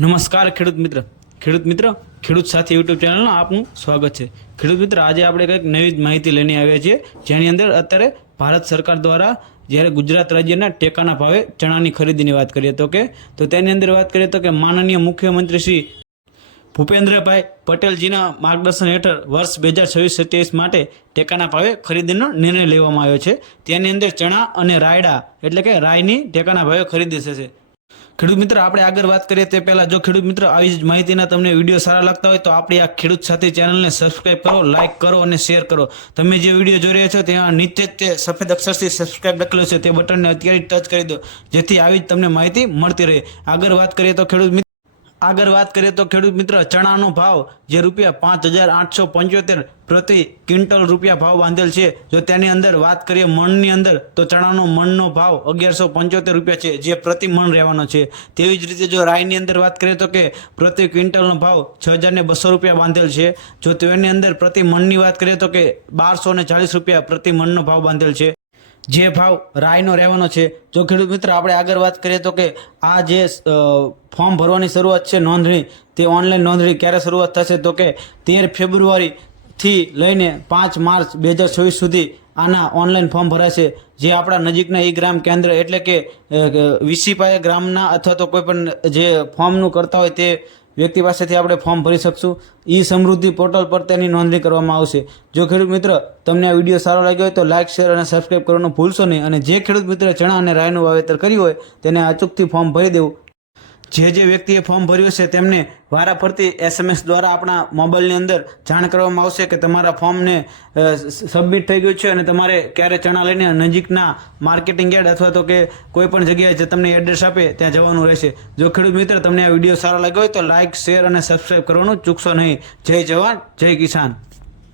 નમસ્કાર ખેડૂત મિત્ર ખેડૂત સાથી યુટ્યુબ ચેનલમાં આપનું સ્વાગત છે। ખેડૂત મિત્ર આજે આપણે કંઈક નવી માહિતી લઈને આવ્યા છીએ, જેની અંદર અત્યારે ભારત સરકાર દ્વારા જ્યારે ગુજરાત રાજ્યના ટેકાના ભાવે ચણાની ખરીદીની વાત કરીએ તો તેની અંદર વાત કરીએ તો કે માનનીય મુખ્યમંત્રી શ્રી ભૂપેન્દ્રભાઈ પટેલજીના માર્ગદર્શન હેઠળ વર્ષ 2026-27 માટે ટેકાના ભાવે ખરીદીનો નિર્ણય લેવામાં આવ્યો છે। તેની અંદર ચણા અને રાયડા એટલે કે રાયની ટેકાના ભાવે ખરીદી થશે। ખેડૂત મિત્ર આપણે આગળ વાત કરીએ તે પહેલાં જો ખેડૂત મિત્ર આવી જ માહિતીના તમને વિડીયો સારા લાગતા હોય તો આપણી આ ખેડૂત સાથી ચેનલને સબસ્ક્રાઇબ કરો, લાઇક કરો અને શેર કરો। તમે જે વિડીયો જોઈ રહ્યા છો ત્યાં નીચે જ તે સફેદ અક્ષરથી સબસ્ક્રાઇબ લખેલું છે, તે બટનને અત્યારે ટચ કરી દો, જેથી આવી જ તમને માહિતી મળતી રહે। આગળ વાત કરીએ તો ખેડૂત મિત્ર ચણાનો ભાવ જે ₹5,875 પ્રતિ ક્વિન્ટલ ભાવ બાંધેલ છે। જો તેની અંદર વાત કરીએ મણની અંદર તો ચણાનો મણનો ભાવ ₹1,175 છે, જે પ્રતિ મણ રહેવાનો છે। તેવી જ રીતે જો રાઈની અંદર વાત કરીએ તો કે પ્રતિ ક્વિન્ટલનો ભાવ ₹6,200 બાંધેલ છે। જો તેની અંદર પ્રતિ મણની વાત કરીએ તો કે ₹1,240 પ્રતિ મણનો ભાવ બાંધેલ છે, જે ભાવ રાયનો રહેવાનો છે। જો ખેડૂત મિત્ર આપણે આગળ વાત કરીએ તો કે આ જે ફોર્મ ભરવાની શરૂઆત છે નોંધણી, તે ઓનલાઈન નોંધણી ક્યારે શરૂઆત થશે તો કે 13 ફેબ્રુઆરીથી લઈને 5 માર્ચ 2024 સુધી આના ઓનલાઈન ફોર્મ ભરાશે, જે આપણા નજીકના ગ્રામ કેન્દ્ર એટલે કે વીસીપાએ ગ્રામના અથવા તો કોઈ પણ જે ફોર્મનું કરતા હોય તે વ્યક્તિ પાસેથી આપણે ફોર્મ ભરી શકશું। સમૃદ્ધિ પોર્ટલ પર તેની નોંધણી કરવામાં આવશે। જો ખેડૂત મિત્ર તમને આ વિડીયો સારો લાગ્યો હોય તો લાઇક, શેર અને સબસ્ક્રાઇબ કરવાનું ભૂલશો નહીં, અને જે ખેડૂત મિત્ર ચણા અને રાયનું વાવેતર કર્યું હોય તેને અચૂકથી ફોર્મ ભરી દેવું। જે વ્યક્તિએ ફોર્મ ભર્યું છે તેમને વારાફરતી SMS દ્વારા આપણા મોબાઈલની અંદર જાણ કરવામાં આવશે કે તમારા ફોર્મને સબમિટ થઈ ગયું છે અને તમારે ક્યારે ચણા લઈને નજીકના માર્કેટિંગ યાર્ડ અથવા તો કે કોઈ પણ જગ્યાએ જે તમને એડ્રેસ આપે ત્યાં જવાનું રહેશે। જો ખેડૂત મિત્ર તમને આ વિડીયો સારો લાગ્યો હોય તો લાઇક, શેર અને સબસ્ક્રાઇબ કરવાનું ચૂકશો નહીં। જય જવાન, જય કિસાન।